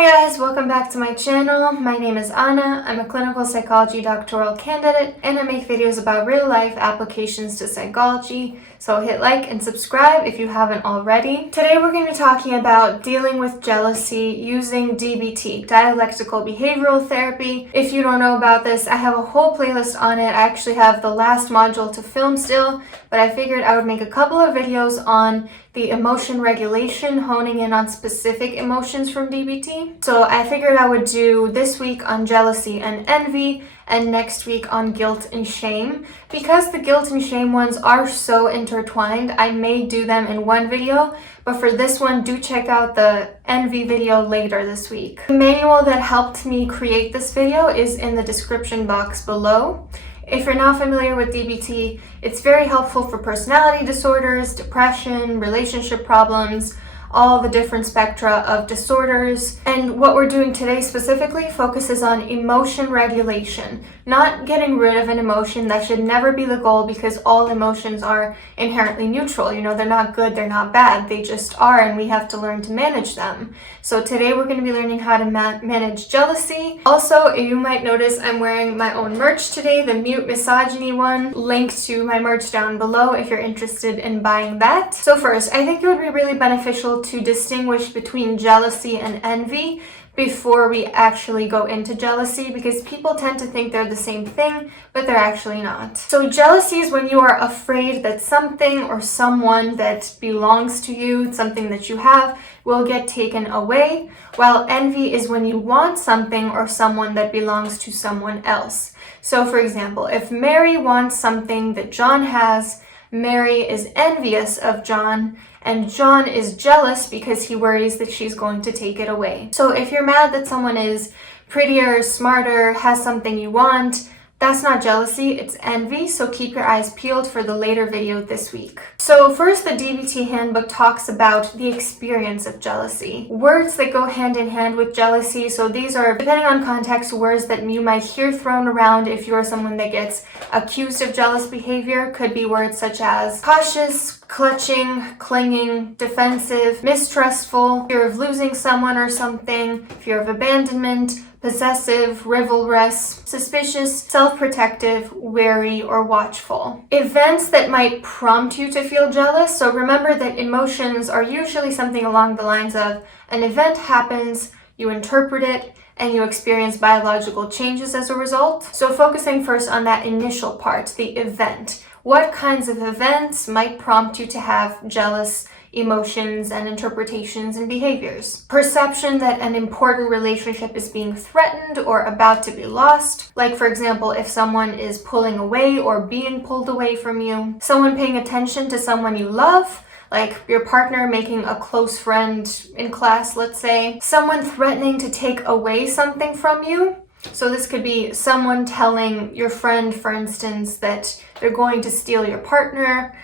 Hi guys, welcome back to my channel. My name is Anna. I'm a clinical psychology doctoral candidate and I make videos about real life applications to psychology. So hit like and subscribe if you haven't already. Today we're going to be talking about dealing with jealousy using DBT, Dialectical Behavioral Therapy. If you don't know about this, I have a whole playlist on it. I actually have the last module to film still, but I figured I would make a couple of videos on the emotion regulation, honing in on specific emotions from DBT. So I figured I would do this week on jealousy and envy, and next week on guilt and shame. Because the guilt and shame ones are so intertwined, I may do them in one video, but for this one, do check out the envy video later this week. The manual that helped me create this video is in the description box below. If you're not familiar with DBT, it's very helpful for personality disorders, depression, relationship problems, all the different spectra of disorders. And what we're doing today specifically focuses on emotion regulation, not getting rid of an emotion. That should never be the goal because all emotions are inherently neutral. You know, they're not good, they're not bad, they just are, and we have to learn to manage them. So today we're going to be learning how to manage jealousy. Also, you might notice I'm wearing my own merch today, the Mute Misogyny one. Link to my merch down below if you're interested in buying that. So first, I think it would be really beneficial to distinguish between jealousy and envy before we actually go into jealousy, because people tend to think they're the same thing, but they're actually not. So jealousy is when you are afraid that something or someone that belongs to you, something that you have, will get taken away, while envy is when you want something or someone that belongs to someone else. So for example, if Mary wants something that John has, Mary is envious of John, and John is jealous because he worries that she's going to take it away. So if you're mad that someone is prettier, smarter, has something you want, that's not jealousy, it's envy, so keep your eyes peeled for the later video this week. So first, the DBT handbook talks about the experience of jealousy. Words that go hand in hand with jealousy, so these are, depending on context, words that you might hear thrown around if you're someone that gets accused of jealous behavior. Could be words such as cautious, clutching, clinging, defensive, mistrustful, fear of losing someone or something, fear of abandonment, possessive, rivalrous, suspicious, self-protective, wary, or watchful. Events that might prompt you to feel jealous. So remember that emotions are usually something along the lines of an event happens, you interpret it, and you experience biological changes as a result. So focusing first on that initial part, the event. What kinds of events might prompt you to have jealous emotions and interpretations and behaviors? Perception that an important relationship is being threatened or about to be lost. Like for example, if someone is pulling away or being pulled away from you. Someone paying attention to someone you love, like your partner making a close friend in class, let's say. Someone threatening to take away something from you. So this could be someone telling your friend, for instance, that they're going to steal your partner.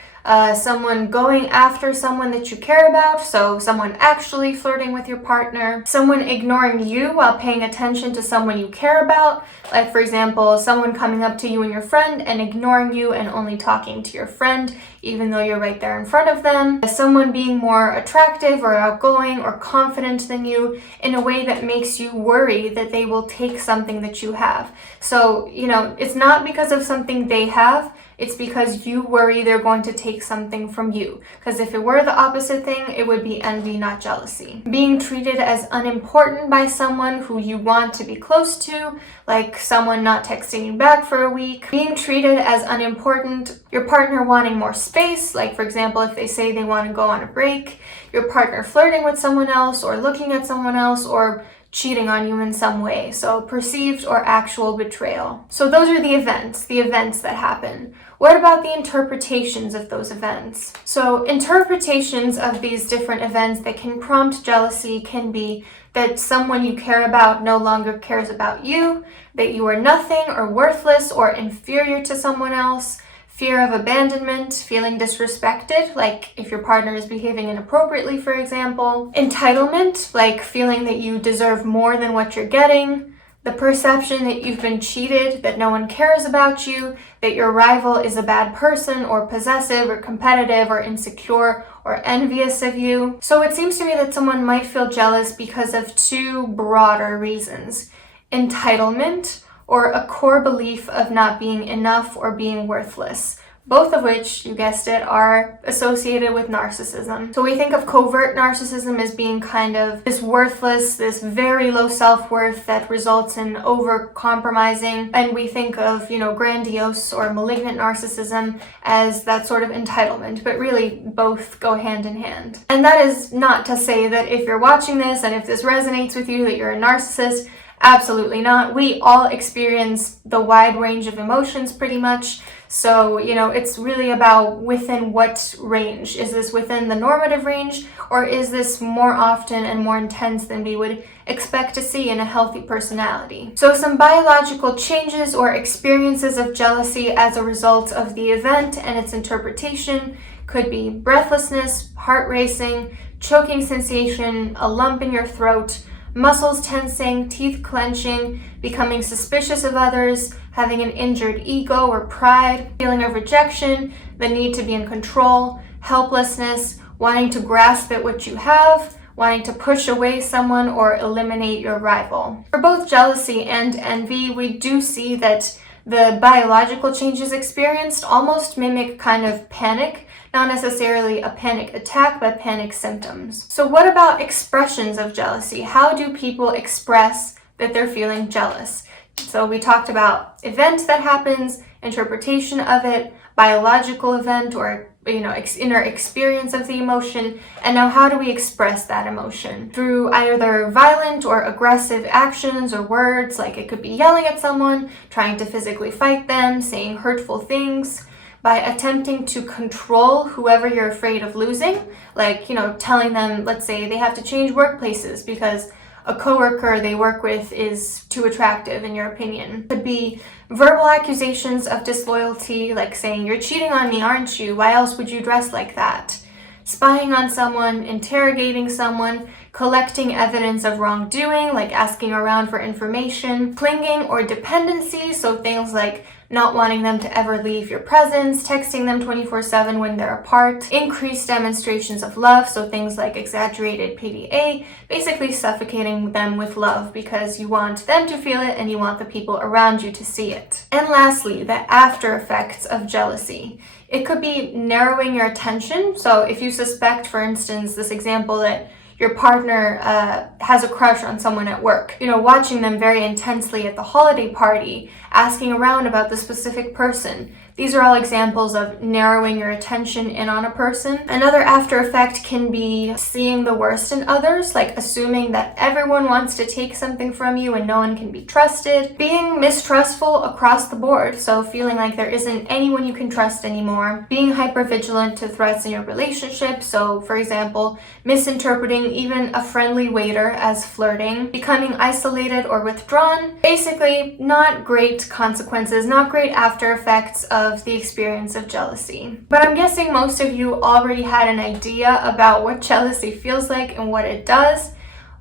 Someone going after someone that you care about, so someone actually flirting with your partner. Someone ignoring you while paying attention to someone you care about, like for example, someone coming up to you and your friend and ignoring you and only talking to your friend even though you're right there in front of them. Someone being more attractive or outgoing or confident than you in a way that makes you worry that they will take something that you have. So, you know, it's not because of something they have, it's because you worry they're going to take something from you. Because if it were the opposite thing, it would be envy, not jealousy. Being treated as unimportant by someone who you want to be close to, like someone not texting you back for a week. Being treated as unimportant, your partner wanting more space, like for example, if they say they want to go on a break, your partner flirting with someone else or looking at someone else or cheating on you in some way. So perceived or actual betrayal. So those are the events that happen. What about the interpretations of those events? So interpretations of these different events that can prompt jealousy can be that someone you care about no longer cares about you, that you are nothing or worthless or inferior to someone else, fear of abandonment, feeling disrespected, like if your partner is behaving inappropriately, for example. Entitlement, like feeling that you deserve more than what you're getting. The perception that you've been cheated, that no one cares about you, that your rival is a bad person or possessive or competitive or insecure or envious of you. So it seems to me that someone might feel jealous because of two broader reasons: entitlement, or a core belief of not being enough or being worthless. Both of which, you guessed it, are associated with narcissism. So we think of covert narcissism as being kind of this worthless, this very low self-worth that results in over-compromising. And we think of, grandiose or malignant narcissism as that sort of entitlement. But really, both go hand in hand. And that is not to say that if you're watching this and if this resonates with you, that you're a narcissist. Absolutely not. We all experience the wide range of emotions pretty much. So, it's really about within what range. Is this within the normative range, or is this more often and more intense than we would expect to see in a healthy personality? So some biological changes or experiences of jealousy as a result of the event and its interpretation could be breathlessness, heart racing, choking sensation, a lump in your throat, muscles tensing, teeth clenching, becoming suspicious of others, having an injured ego or pride, feeling of rejection, the need to be in control, helplessness, wanting to grasp at what you have, wanting to push away someone or eliminate your rival. For both jealousy and envy, we do see that the biological changes experienced almost mimic kind of panic. Not necessarily a panic attack, but panic symptoms. So what about expressions of jealousy? How do people express that they're feeling jealous? So we talked about event that happens, interpretation of it, biological event or inner experience of the emotion, and now how do we express that emotion? Through either violent or aggressive actions or words, like it could be yelling at someone, trying to physically fight them, saying hurtful things, by attempting to control whoever you're afraid of losing, like, telling them, let's say they have to change workplaces because a coworker they work with is too attractive in your opinion. Could be verbal accusations of disloyalty, like saying, "You're cheating on me, aren't you? Why else would you dress like that?" Spying on someone, interrogating someone, collecting evidence of wrongdoing, like asking around for information, clinging or dependency, so things like not wanting them to ever leave your presence, texting them 24/7 when they're apart, increased demonstrations of love, so things like exaggerated PDA, basically suffocating them with love because you want them to feel it and you want the people around you to see it. And lastly, the after effects of jealousy. It could be narrowing your attention. So if you suspect, for instance, this example that your partner has a crush on someone at work, watching them very intensely at the holiday party, asking around about the specific person. These are all examples of narrowing your attention in on a person. Another after effect can be seeing the worst in others, like assuming that everyone wants to take something from you and no one can be trusted. Being mistrustful across the board, so feeling like there isn't anyone you can trust anymore. Being hypervigilant to threats in your relationship, so for example, misinterpreting even a friendly waiter as flirting. Becoming isolated or withdrawn. Basically, not great consequences, not great after effects of the experience of jealousy. But I'm guessing most of you already had an idea about what jealousy feels like and what it does.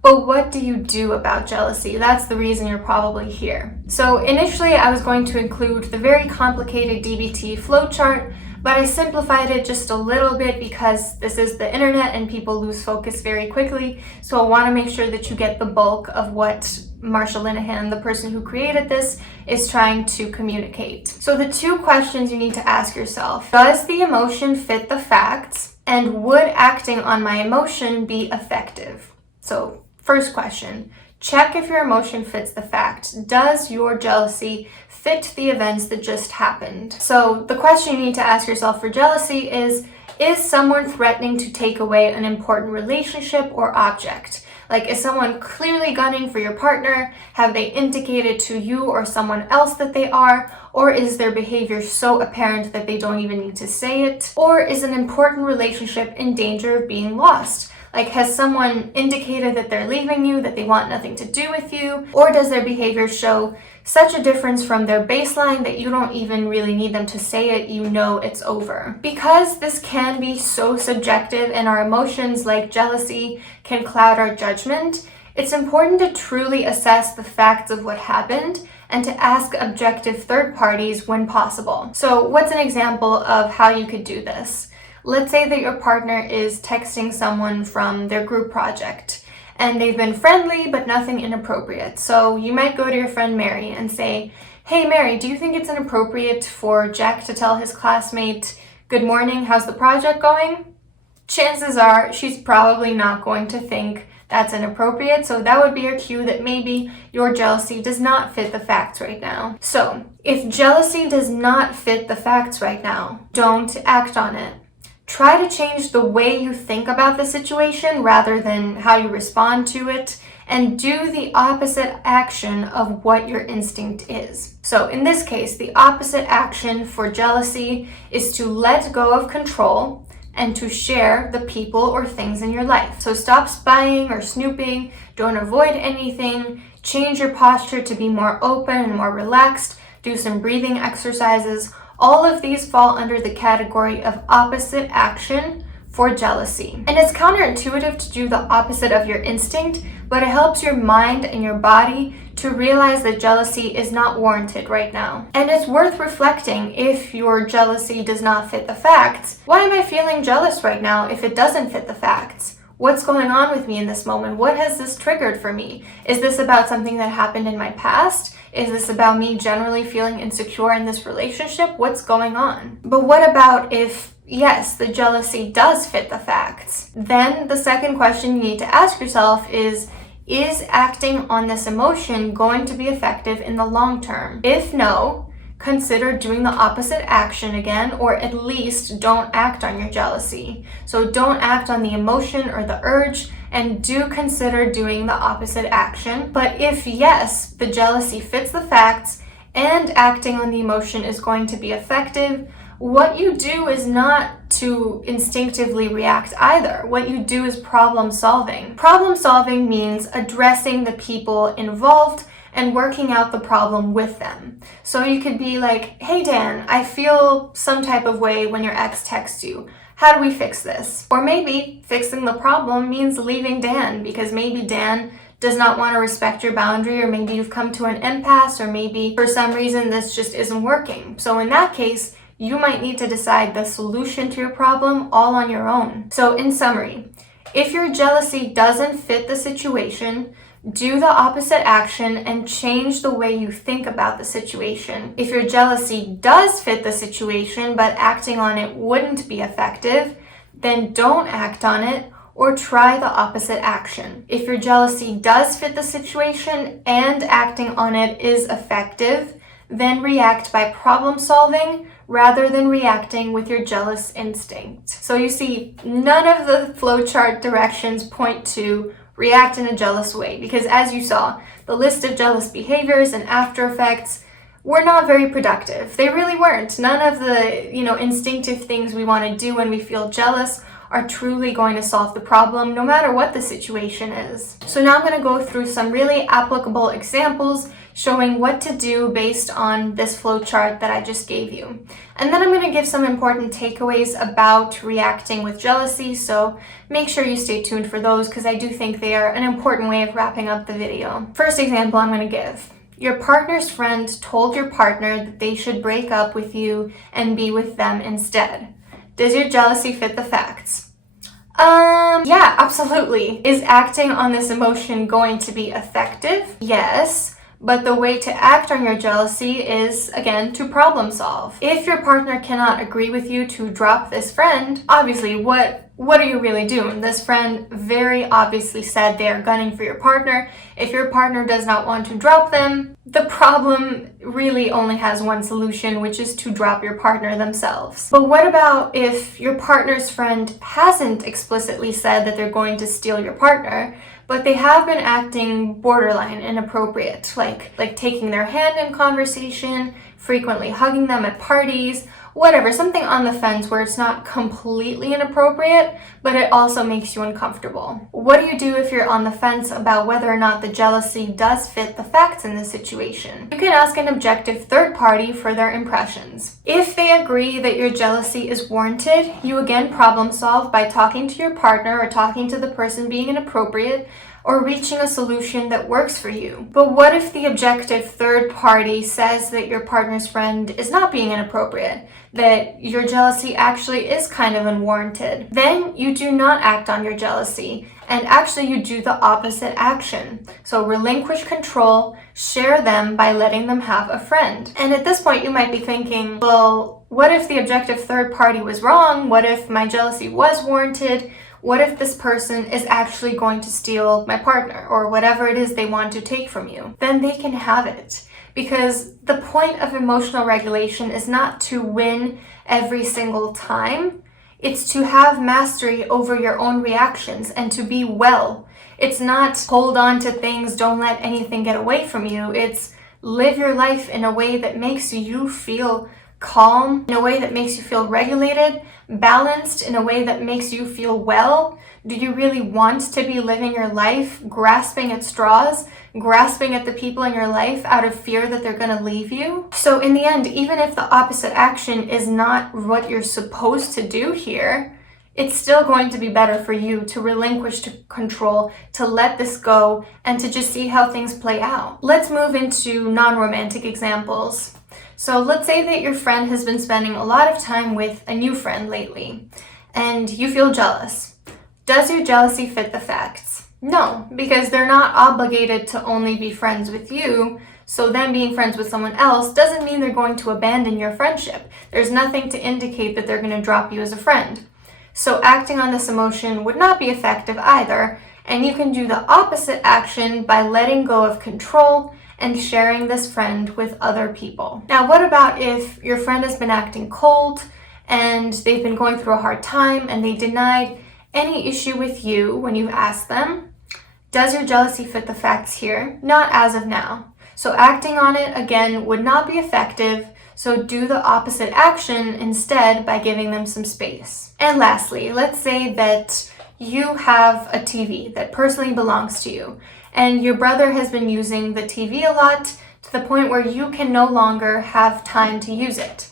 But what do you do about jealousy? That's the reason you're probably here. So initially I was going to include the very complicated DBT flowchart, but I simplified it just a little bit because this is the internet and people lose focus very quickly. So I want to make sure that you get the bulk of what Marsha Linehan, the person who created this, is trying to communicate. So the two questions you need to ask yourself: does the emotion fit the facts? And would acting on my emotion be effective? So first question, check if your emotion fits the facts. Does your jealousy fit the events that just happened? So the question you need to ask yourself for jealousy is someone threatening to take away an important relationship or object? Like, is someone clearly gunning for your partner? Have they indicated to you or someone else that they are? Or is their behavior so apparent that they don't even need to say it? Or is an important relationship in danger of being lost? Like, has someone indicated that they're leaving you, that they want nothing to do with you? Or does their behavior show such a difference from their baseline that you don't even really need them to say it, you know it's over? Because this can be so subjective and our emotions, like jealousy, can cloud our judgment, It's important to truly assess the facts of what happened and to ask objective third parties when possible. So what's an example of how you could do this? Let's say that your partner is texting someone from their group project and they've been friendly but nothing inappropriate. So you might go to your friend Mary and say, "Hey Mary, do you think it's inappropriate for Jack to tell his classmate, 'Good morning, how's the project going?'" Chances are she's probably not going to think that's inappropriate, so that would be a cue that maybe your jealousy does not fit the facts right now. So, if jealousy does not fit the facts right now, don't act on it. Try to change the way you think about the situation rather than how you respond to it, and do the opposite action of what your instinct is. So in this case, the opposite action for jealousy is to let go of control and to share the people or things in your life. So stop spying or snooping, don't avoid anything, change your posture to be more open and more relaxed, do some breathing exercises. All of these fall under the category of opposite action for jealousy. And it's counterintuitive to do the opposite of your instinct, but it helps your mind and your body to realize that jealousy is not warranted right now. And it's worth reflecting if your jealousy does not fit the facts. Why am I feeling jealous right now if it doesn't fit the facts? What's going on with me in this moment? What has this triggered for me? Is this about something that happened in my past? Is this about me generally feeling insecure in this relationship? What's going on? But what about if, yes, the jealousy does fit the facts? Then the second question you need to ask yourself is acting on this emotion going to be effective in the long term? If no, consider doing the opposite action again, or at least don't act on your jealousy. So don't act on the emotion or the urge, and do consider doing the opposite action. But if yes, the jealousy fits the facts and acting on the emotion is going to be effective, what you do is not to instinctively react either. What you do is problem solving. Problem solving means addressing the people involved and working out the problem with them. So you could be like, "Hey Dan, I feel some type of way when your ex texts you. How do we fix this?" Or maybe fixing the problem means leaving Dan because maybe Dan does not want to respect your boundary, or maybe you've come to an impasse, or maybe for some reason this just isn't working. So in that case, you might need to decide the solution to your problem all on your own. So in summary, if your jealousy doesn't fit the situation, do the opposite action and change the way you think about the situation. If your jealousy does fit the situation, but acting on it wouldn't be effective, then don't act on it or try the opposite action. If your jealousy does fit the situation and acting on it is effective, then react by problem solving rather than reacting with your jealous instinct. So you see, none of the flowchart directions point to react in a jealous way, because as you saw, the list of jealous behaviors and after effects were not very productive. They really weren't. None of the, instinctive things we want to do when we feel jealous are truly going to solve the problem, no matter what the situation is. So now I'm going to go through some really applicable examples showing what to do based on this flowchart that I just gave you. And then I'm going to give some important takeaways about reacting with jealousy, so make sure you stay tuned for those because I do think they are an important way of wrapping up the video. First example I'm going to give. Your partner's friend told your partner that they should break up with you and be with them instead. Does your jealousy fit the facts? Yeah, absolutely. Is acting on this emotion going to be effective? Yes. But the way to act on your jealousy is, again, to problem solve. If your partner cannot agree with you to drop this friend, obviously, what are you really doing? This friend very obviously said they are gunning for your partner. If your partner does not want to drop them, the problem really only has one solution, which is to drop your partner themselves. But what about if your partner's friend hasn't explicitly said that they're going to steal your partner, but they have been acting borderline inappropriate, like taking their hand in conversation, frequently hugging them at parties, whatever, something on the fence where it's not completely inappropriate, but it also makes you uncomfortable. What do you do if you're on the fence about whether or not the jealousy does fit the facts in this situation? You can ask an objective third party for their impressions. If they agree that your jealousy is warranted, you again problem solve by talking to your partner or talking to the person being inappropriate or reaching a solution that works for you. But what if the objective third party says that your partner's friend is not being inappropriate, that your jealousy actually is kind of unwarranted? Then you do not act on your jealousy, and actually you do the opposite action. So relinquish control, share them by letting them have a friend. And at this point you might be thinking, well, what if the objective third party was wrong? What if my jealousy was warranted? What if this person is actually going to steal my partner or whatever it is they want to take from you? Then they can have it. Because the point of emotional regulation is not to win every single time. It's to have mastery over your own reactions and to be well. It's not hold on to things, don't let anything get away from you. It's live your life in a way that makes you feel calm, in a way that makes you feel regulated, balanced, in a way that makes you feel well. Do you really want to be living your life grasping at straws, grasping at the people in your life out of fear that they're going to leave you? So in the end, even if the opposite action is not what you're supposed to do here, it's still going to be better for you to relinquish to control, to let this go, and to just see how things play out. Let's move into non-romantic examples. So let's say that your friend has been spending a lot of time with a new friend lately, and you feel jealous. Does your jealousy fit the facts? No, because they're not obligated to only be friends with you, so them being friends with someone else doesn't mean they're going to abandon your friendship. There's nothing to indicate that they're going to drop you as a friend. So acting on this emotion would not be effective either, and you can do the opposite action by letting go of control and sharing this friend with other people. Now, what about if your friend has been acting cold and they've been going through a hard time and they denied any issue with you when you asked them? Does your jealousy fit the facts here? Not as of now. So acting on it, again, would not be effective, so do the opposite action instead by giving them some space. And lastly, let's say that you have a TV that personally belongs to you, and your brother has been using the TV a lot to the point where you can no longer have time to use it.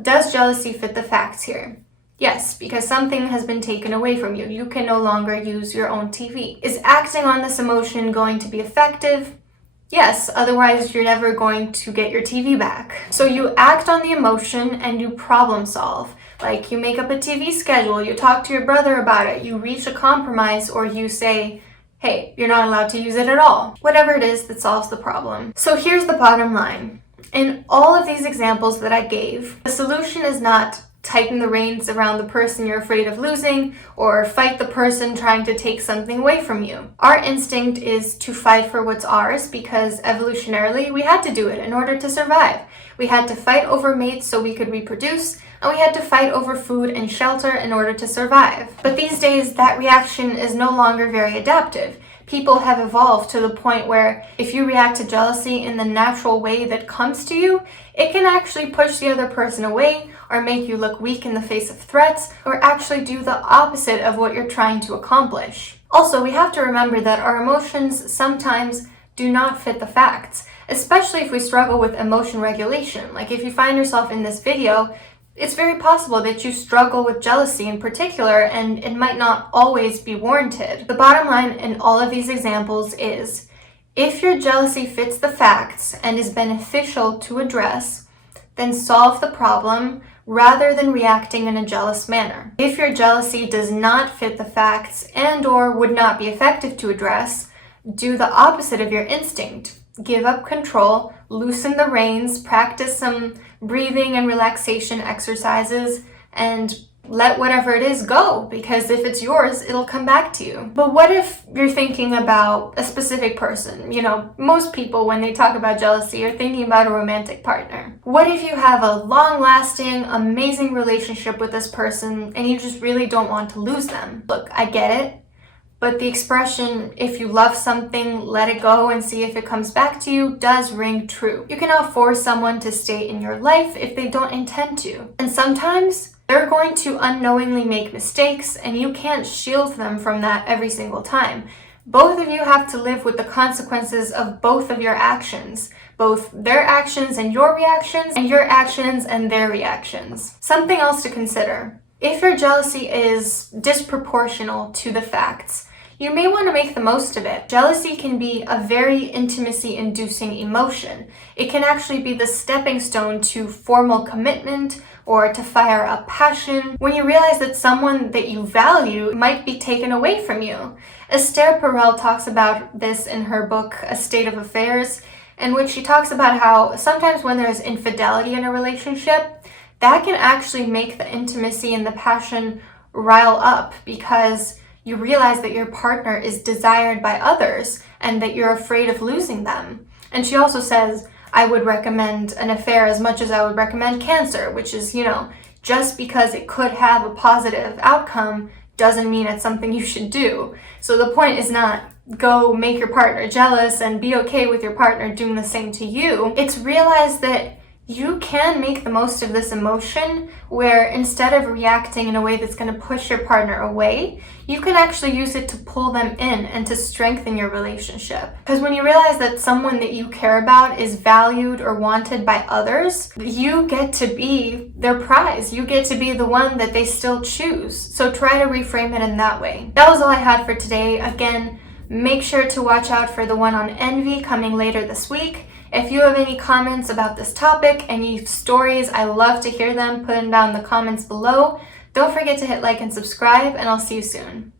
Does jealousy fit the facts here? Yes, because something has been taken away from you. You can no longer use your own TV. Is acting on this emotion going to be effective? Yes, otherwise you're never going to get your TV back. So you act on the emotion and you problem solve. Like you make up a TV schedule, you talk to your brother about it, you reach a compromise, or you say, hey, you're not allowed to use it at all. Whatever it is that solves the problem. So here's the bottom line. In all of these examples that I gave, the solution is not tighten the reins around the person you're afraid of losing or fight the person trying to take something away from you. Our instinct is to fight for what's ours because evolutionarily we had to do it in order to survive. We had to fight over mates so we could reproduce, and we had to fight over food and shelter in order to survive. But these days, that reaction is no longer very adaptive. People have evolved to the point where if you react to jealousy in the natural way that comes to you, it can actually push the other person away or make you look weak in the face of threats or actually do the opposite of what you're trying to accomplish. Also, we have to remember that our emotions sometimes do not fit the facts, especially if we struggle with emotion regulation. Like if you find yourself in this video, it's very possible that you struggle with jealousy in particular, and it might not always be warranted. The bottom line in all of these examples is, if your jealousy fits the facts and is beneficial to address, then solve the problem rather than reacting in a jealous manner. If your jealousy does not fit the facts and/or would not be effective to address, do the opposite of your instinct. Give up control, loosen the reins, practice some breathing and relaxation exercises, and let whatever it is go, because if it's yours, it'll come back to you. But what if you're thinking about a specific person? You know, most people, when they talk about jealousy, are thinking about a romantic partner. What if you have a long-lasting, amazing relationship with this person and you just really don't want to lose them? Look, I get it. But the expression, if you love something, let it go and see if it comes back to you, does ring true. You cannot force someone to stay in your life if they don't intend to. And sometimes they're going to unknowingly make mistakes, and you can't shield them from that every single time. Both of you have to live with the consequences of both of your actions. Both their actions and your reactions, and your actions and their reactions. Something else to consider. If your jealousy is disproportional to the facts, you may want to make the most of it. Jealousy can be a very intimacy-inducing emotion. It can actually be the stepping stone to formal commitment or to fire up passion when you realize that someone that you value might be taken away from you. Esther Perel talks about this in her book, A State of Affairs, in which she talks about how sometimes when there's infidelity in a relationship, that can actually make the intimacy and the passion rile up because you realize that your partner is desired by others and that you're afraid of losing them. And she also says, I would recommend an affair as much as I would recommend cancer, which is, just because it could have a positive outcome doesn't mean it's something you should do. So the point is not go make your partner jealous and be okay with your partner doing the same to you. It's realize that you can make the most of this emotion where instead of reacting in a way that's going to push your partner away, you can actually use it to pull them in and to strengthen your relationship. Because when you realize that someone that you care about is valued or wanted by others, you get to be their prize. You get to be the one that they still choose. So try to reframe it in that way. That was all I had for today. Again, make sure to watch out for the one on envy coming later this week. If you have any comments about this topic, any stories, I love to hear them. Put them down in the comments below. Don't forget to hit like and subscribe, and I'll see you soon.